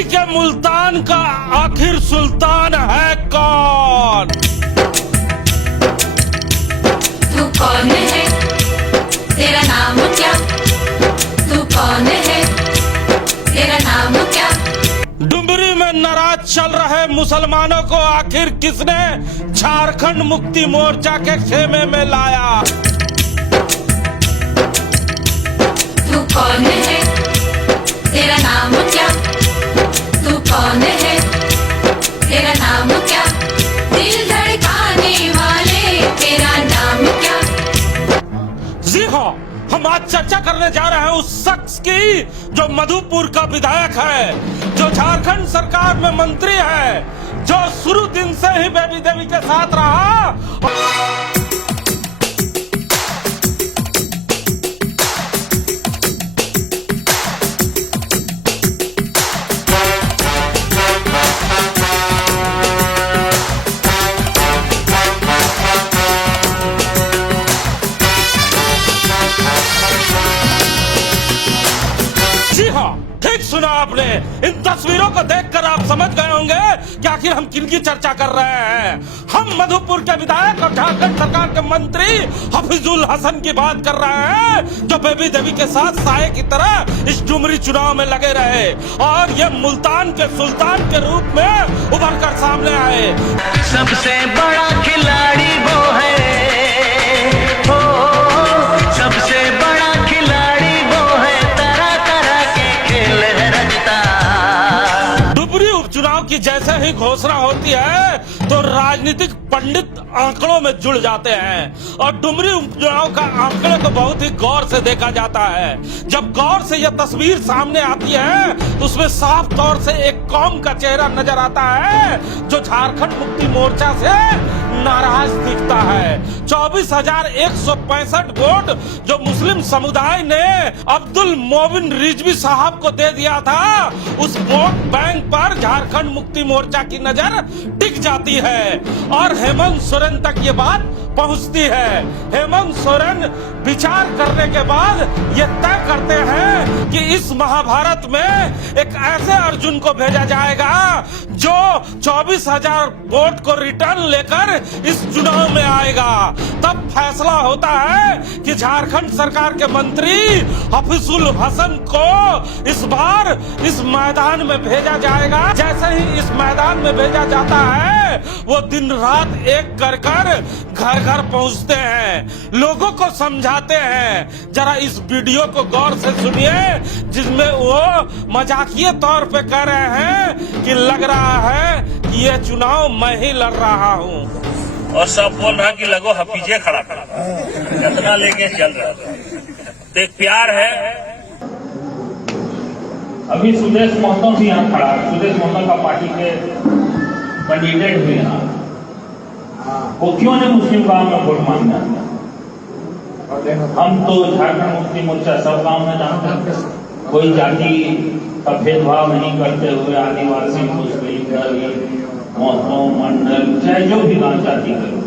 डुमरी के मुल्तान का आखिर सुल्तान है कौन? तू कौन है, तेरा नाम क्या? तू कौन है, तेरा नाम क्या? डुमरी में नाराज चल रहे मुसलमानों को आखिर किसने झारखंड मुक्ति मोर्चा के खेमे में लाया? तू कौन है, तेरा नाम क्या? तू कौन है, तेरा नाम क्या? दिल धड़काने वाले, तेरा नाम क्या? जी हाँ, हम आज चर्चा करने जा रहे हैं उस शख्स की जो मधुपुर का विधायक है, जो झारखंड सरकार में मंत्री है, जो शुरू दिन से ही बेबी देवी के साथ रहा। जी हाँ, ठीक सुना आपने। इन तस्वीरों को देखकर आप समझ गए होंगे कि आखिर हम किनकी चर्चा कर रहे हैं। हम मधुपुर के विधायक और झारखंड सरकार के मंत्री हफीजुल हसन की बात कर रहे हैं, जो बेबी देवी के साथ साये की तरह इस डुमरी चुनाव में लगे रहे और ये मुल्तान के सुल्तान के रूप में उभर कर सामने आए। सबसे बड़ा खिलाड़ी वो है, हो सबसे बड़ा खिलाड़ी वो है, तरह तरह के खेल रचता। डुमरी उपचुनाव की जैसे ही घोषणा होती है तो राजनीतिक पंडित आंकड़ों में जुड़ जाते हैं और डुमरी उपचुनाव का आंकड़े तो बहुत ही गौर से देखा जाता है। जब गौर से यह तस्वीर सामने आती है तो उसमें साफ तौर से एक कौम का चेहरा नजर आता है जो झारखंड मुक्ति मोर्चा से नाराज दिखता है। 24,165 वोट जो मुस्लिम समुदाय ने अब्दुल मोबिन रिजवी साहब को दे दिया था, उस वोट बैंक पर झारखंड मुक्ति मोर्चा की नजर टिक जाती है और हेमंत सोरेन तक ये बात पहुंचती है। हेमंत सोरेन विचार करने के बाद ये तय करते हैं कि इस महाभारत में एक ऐसे अर्जुन को भेजा जाएगा जो 24,000 वोट को रिटर्न लेकर इस चुनाव में आएगा। तब फैसला होता है कि झारखंड सरकार के मंत्री हफीजुल हसन को इस बार इस मैदान में भेजा जाएगा। जैसे ही इस मैदान में भेजा जाता है वो दिन रात एक कर घर घर पहुंचते हैं, लोगों को समझाते हैं। जरा इस वीडियो को गौर से सुनिए जिसमें वो मजाकिये तौर पे कह रहे हैं कि लग रहा है कि ये चुनाव मैं ही लड़ रहा हूँ और सब बोल रहा कि लगो हफीजे खड़ा कर, इतना लेके चल रहा था। तो एक प्यार है। अभी सुदेश महतो भी यहाँ खड़ा है, सुदेश महतो का पार्टी के कैंडिडेट भी यहाँ। वो क्यों नहीं मुस्लिम गांव में वोट मांगना? हम तो झारखंड मुक्ति मोर्चा सब गांव में जानते हैं, कोई जाति का भेदभाव नहीं करते हुए आदिवासी मुस्लिम महतो मंडल चाहे जो भी गांव जाति करो,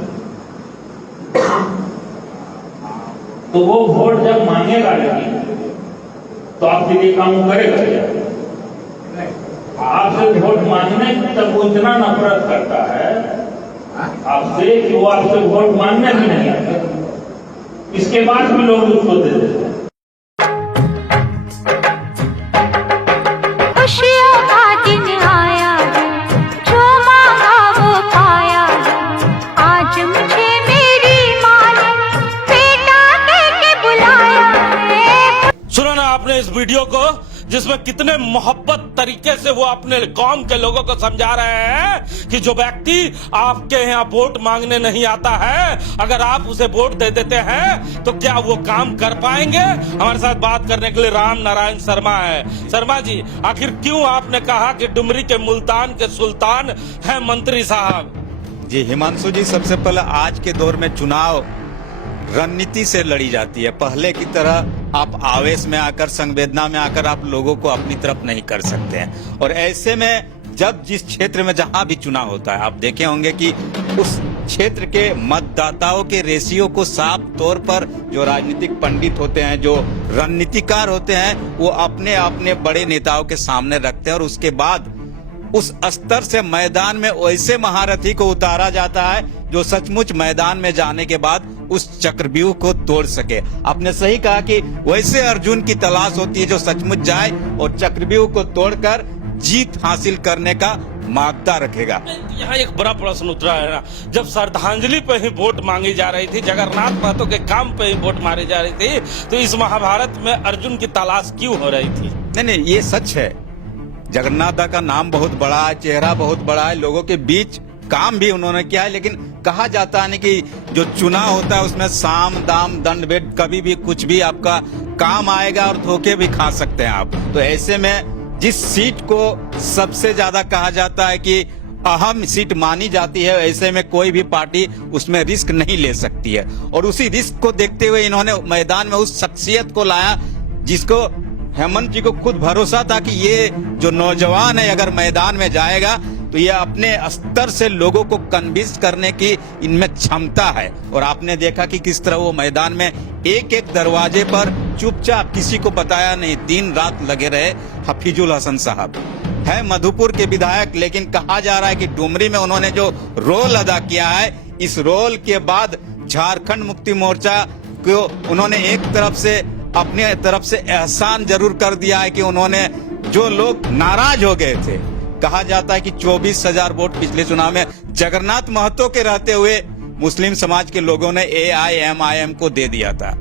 तो वो वोट जब मांगेगा नहीं तो आपके लिए काम करेगा क्या? आपसे वोट मांगने तब वो इतना नफरत करता है आपसे कि वो आपसे वोट मांगने भी नहीं आता, इसके बाद भी लोग उसको दे देते हैं। खुशियों का दिन आया है, जो मांगा वो पाया है। आज मुझे मेरी माँ ने बेटा कह के बुलाया है। सुना ना आपने इस वीडियो को, जिसमें कितने मोहब्बत तरीके से वो अपने कौम के लोगों को समझा रहे हैं कि जो व्यक्ति आपके यहाँ वोट मांगने नहीं आता है, अगर आप उसे वोट दे देते हैं तो क्या वो काम कर पाएंगे? हमारे साथ बात करने के लिए राम नारायण शर्मा है। शर्मा जी, आखिर क्यों आपने कहा कि डुमरी के मुल्तान के सुल्तान है मंत्री साहब? जी हिमांशु जी, सबसे पहले आज के दौर में चुनाव रणनीति से लड़ी जाती है। पहले की तरह आप आवेश में आकर, संवेदना में आकर आप लोगों को अपनी तरफ नहीं कर सकते हैं। और ऐसे में जब जिस क्षेत्र में जहां भी चुनाव होता है, आप देखे होंगे कि उस क्षेत्र के मतदाताओं के रेशियो को साफ तौर पर जो राजनीतिक पंडित होते हैं, जो रणनीतिकार होते हैं, वो अपने अपने बड़े नेताओं के सामने रखते हैं और उसके बाद उस स्तर से मैदान में वैसे महारथी को उतारा जाता है जो सचमुच मैदान में जाने के बाद उस चक्रव्यूह को तोड़ सके। आपने सही कहा कि वैसे अर्जुन की तलाश होती है जो सचमुच जाए और चक्रव्यूह को तोड़कर जीत हासिल करने का मादा रखेगा। यहाँ एक बड़ा प्रश्न उतरा है ना, जब श्रद्धांजलि पे ही वोट मांगी जा रही थी, जगन्नाथ महतो के काम पे ही वोट मारी जा रही थी, तो इस महाभारत में अर्जुन की तलाश क्यों हो रही थी? नहीं, ये सच है। जगन्नाथ दा का नाम बहुत बड़ा है, चेहरा बहुत बड़ा है, लोगों के बीच काम भी उन्होंने किया है, लेकिन कहा जाता है कि जो चुनाव होता है उसमें साम दाम दंड भेद कभी भी कुछ भी आपका काम आएगा और धोखे भी खा सकते हैं आप। तो ऐसे में जिस सीट को सबसे ज्यादा कहा जाता है कि अहम सीट मानी जाती है, ऐसे में कोई भी पार्टी उसमें रिस्क नहीं ले सकती है। और उसी रिस्क को देखते हुए इन्होंने मैदान में उस शख्सियत को लाया जिसको हेमंत जी को खुद भरोसा था कि ये जो नौजवान है अगर मैदान में जाएगा तो ये अपने स्तर से लोगों को कन्विंस करने की इनमें क्षमता है। और आपने देखा कि किस तरह वो मैदान में एक एक दरवाजे पर चुपचाप, किसी को बताया नहीं, दिन रात लगे रहे। हफीजुल हसन साहब है मधुपुर के विधायक, लेकिन कहा जा रहा है कि डुमरी में उन्होंने जो रोल अदा किया है, इस रोल के बाद झारखंड मुक्ति मोर्चा को उन्होंने एक तरफ से अपने तरफ से एहसान जरूर कर दिया है कि उन्होंने जो लोग नाराज हो गए थे, कहा जाता है कि 24,000 वोट पिछले चुनाव में जगन्नाथ महतो के रहते हुए मुस्लिम समाज के लोगों ने AIMIM को दे दिया था।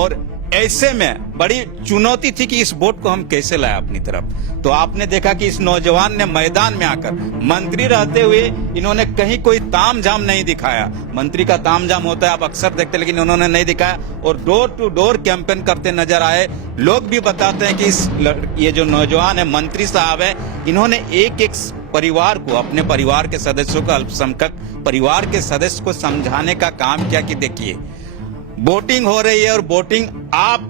और ऐसे में बड़ी चुनौती थी कि इस वोट को हम कैसे लाए अपनी तरफ। तो आपने देखा कि इस नौजवान ने मैदान में आकर मंत्री रहते हुए इन्होंने कहीं कोई तामझाम नहीं दिखाया। मंत्री का तामझाम होता है, आप अक्सर देखते, लेकिन उन्होंने नहीं दिखाया और डोर टू डोर कैंपेन करते नजर आए। लोग भी बताते हैं कि ये जो नौजवान है, मंत्री साहब है, इन्होंने एक एक परिवार को, अपने परिवार के सदस्यों को, अल्पसंख्यक परिवार के सदस्य को समझाने का काम किया कि देखिए वोटिंग हो रही है और वोटिंग आप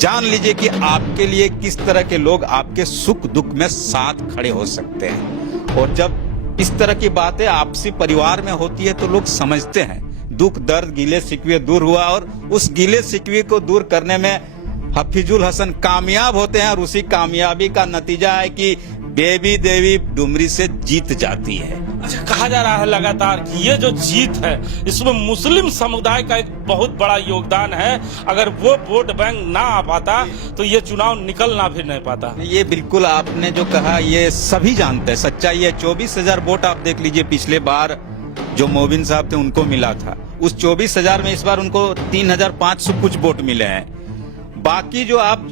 जान लीजिए कि आपके लिए किस तरह के लोग आपके सुख दुख में साथ खड़े हो सकते हैं। और जब इस तरह की बातें आपसी परिवार में होती है तो लोग समझते हैं, दुख दर्द गिले शिकवे दूर हुआ और उस गिले शिकवे को दूर करने में हफीजुल हसन कामयाब होते हैं। और उसी कामयाबी का नतीजा है कि बेबी देवी डुमरी से जीत जाती है। अच्छा, कहा जा रहा है लगातार कि ये जो जीत है इसमें मुस्लिम समुदाय का एक बहुत बड़ा योगदान है। अगर वो वोट बैंक ना आ पाता तो ये चुनाव निकलना भी नहीं पाता। ये बिल्कुल आपने जो कहा ये सभी जानते हैं, सच्चाई है। 24,000 वोट आप देख लीजिए, पिछले बार जो मोबिन साहब थे उनको मिला था, उस 24,000 में इस बार उनको 3,500 कुछ वोट मिले हैं। बाकी जो आप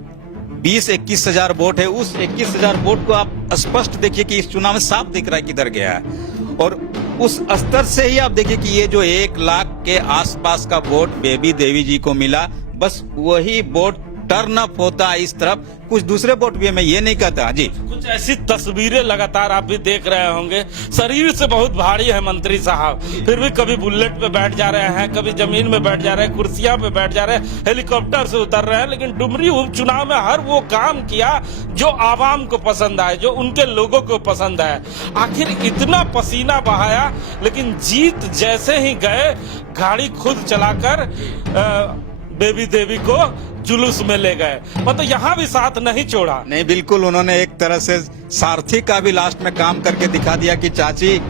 20-21,000 वोट है, उस 21,000 वोट को आप स्पष्ट देखिए कि इस चुनाव में साफ दिख रहा है किधर गया है। और उस स्तर से ही आप देखिए कि ये जो 1 लाख के आसपास का वोट बेबी देवी जी को मिला, बस वही वोट टर्न अप होता है इस तरफ। कुछ दूसरे वोट भी है, मैं ये नहीं कहता जी। कुछ ऐसी तस्वीरें लगातार आप भी देख रहे होंगे, शरीर से बहुत भारी है मंत्री साहब, फिर भी कभी बुलेट पे बैठ जा रहे हैं, कभी जमीन में बैठ जा रहे हैं, कुर्सियां पे बैठ जा रहे हैं, हेलीकॉप्टर से उतर रहे हैं, लेकिन डुमरी उपचुनाव में हर वो काम किया जो आवाम को पसंद आए, जो उनके लोगों को पसंद आए। आखिर इतना पसीना बहाया, लेकिन जीत जैसे ही गए, गाड़ी खुद चलाकर बेबी देवी को जुलूस में ले गए। मतलब यहाँ भी साथ नहीं छोड़ा। नहीं, बिल्कुल उन्होंने एक तरह से सारथी का भी लास्ट में काम करके दिखा दिया कि चाची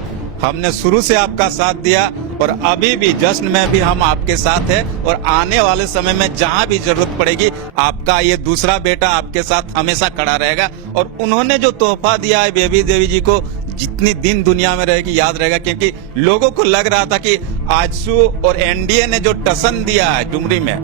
हमने शुरू से आपका साथ दिया और अभी भी जश्न में भी हम आपके साथ हैं और आने वाले समय में जहां भी जरूरत पड़ेगी आपका ये दूसरा बेटा आपके साथ हमेशा खड़ा रहेगा। और उन्होंने जो तोहफा दिया है बेबी देवी जी को, जितनी दिन दुनिया में रहेगी याद रहेगा, क्योंकि लोगों को लग रहा था कि आजसू और एनडीए ने जो टसन दिया है डुमरी में,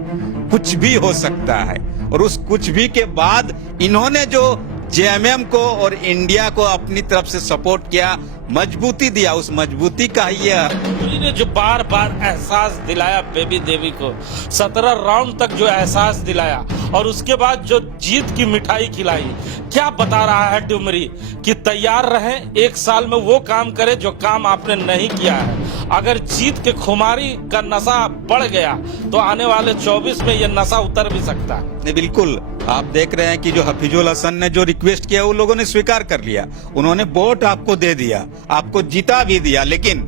कुछ भी हो सकता है। और उस कुछ भी के बाद इन्होंने जो जेएमएम को और इंडिया को अपनी तरफ से सपोर्ट किया, मजबूती दिया, उस मजबूती का ही ने जो बार बार एहसास दिलाया बेबी देवी को, 17 राउंड तक जो एहसास दिलाया और उसके बाद जो जीत की मिठाई खिलाई, क्या बता रहा है डुमरी कि तैयार रहें, 1 साल में वो काम करे जो काम आपने नहीं किया है। अगर जीत के खुमारी का नशा बढ़ गया तो आने वाले 24 में ये नशा उतर भी सकता है। नहीं, बिल्कुल आप देख रहे हैं कि जो हफीजुल हसन ने जो रिक्वेस्ट किया वो लोगों ने स्वीकार कर लिया। उन्होंने वोट आपको दे दिया, आपको जीता भी दिया, लेकिन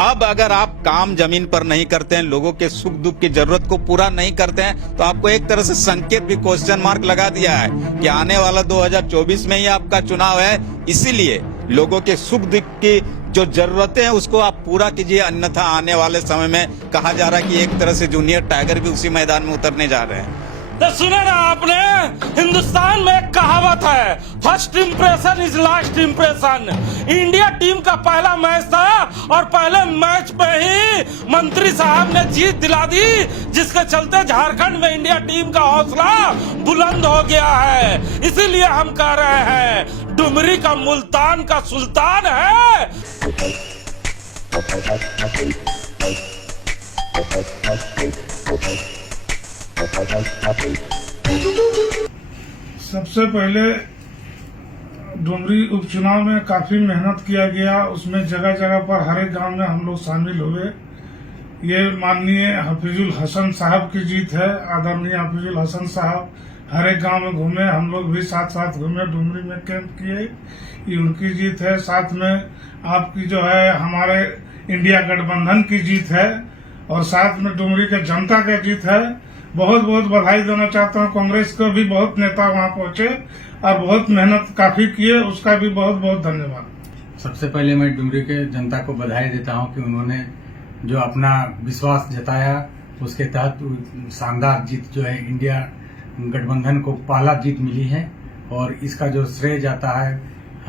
अब अगर आप काम जमीन पर नहीं करते हैं, लोगों के सुख दुख की जरूरत को पूरा नहीं करते हैं, तो आपको एक तरह से संकेत भी क्वेश्चन मार्क लगा दिया है कि आने वाला 2024 में ही आपका चुनाव है। इसीलिए लोगों के सुख दुख की जो जरूरतें हैं उसको आप पूरा कीजिए, अन्यथा आने वाले समय में कहा जा रहा है कि एक तरह से जूनियर टाइगर भी उसी मैदान में उतरने जा रहे हैं। तो सुने ना आपने, हिंदुस्तान में एक कहावत है, first impression is last impression. India team का पहला मैच था और पहले मैच पे ही मंत्री साहब ने जीत दिला दी, जिसके चलते झारखंड में इंडिया टीम का हौसला बुलंद हो गया है। इसीलिए हम कह रहे हैं, डुमरी का मुल्तान का सुल्तान है। सबसे पहले डुमरी उपचुनाव में काफी मेहनत किया गया। उसमें जगह जगह पर हर एक गांव में हम लोग शामिल हुए। ये माननीय हफीजुल हसन साहब की जीत है। आदरणीय हफीजुल हसन साहब हर एक गांव में घूमे, हम लोग भी साथ साथ घूमे, डुमरी में कैंप किए। ये उनकी जीत है। साथ में आपकी जो है हमारे इंडिया गठबंधन की जीत है और साथ में डुमरी के जनता की जीत है। बहुत बहुत बधाई देना चाहता हूँ। कांग्रेस को भी बहुत नेता वहाँ पहुंचे और बहुत मेहनत काफी किए, उसका भी बहुत बहुत धन्यवाद। सबसे पहले मैं डुमरी के जनता को बधाई देता हूँ कि उन्होंने जो अपना विश्वास जताया, उसके तहत शानदार जीत जो है इंडिया गठबंधन को पहला जीत मिली है। और इसका जो श्रेय जाता है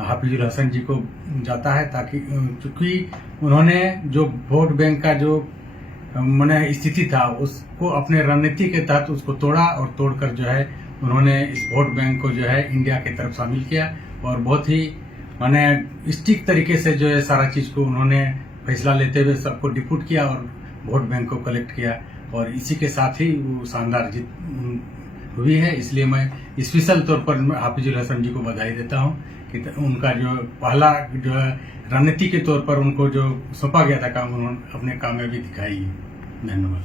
हाफिजुल हसन जी को जाता है, ताकि चूंकि उन्होंने जो वोट बैंक का जो मैंने स्थिति था उसको अपने रणनीति के तहत उसको तोड़ा और तोड़कर जो है उन्होंने इस वोट बैंक को जो है इंडिया की तरफ शामिल किया और बहुत ही मैंने स्टिक तरीके से जो है सारा चीज को उन्होंने फैसला लेते हुए सबको डिप्यूट किया और वोट बैंक को कलेक्ट किया और इसी के साथ ही वो शानदार जीत हुई है। इसलिए मैं स्पेशल तौर पर हाफिजुल हसन जी को बधाई देता हूं कि उनका जो पहला जो है रणनीति के तौर पर उनको जो सौंपा गया था काम, उन्होंने अपने कामयाबी दिखाई है। धन्यवाद।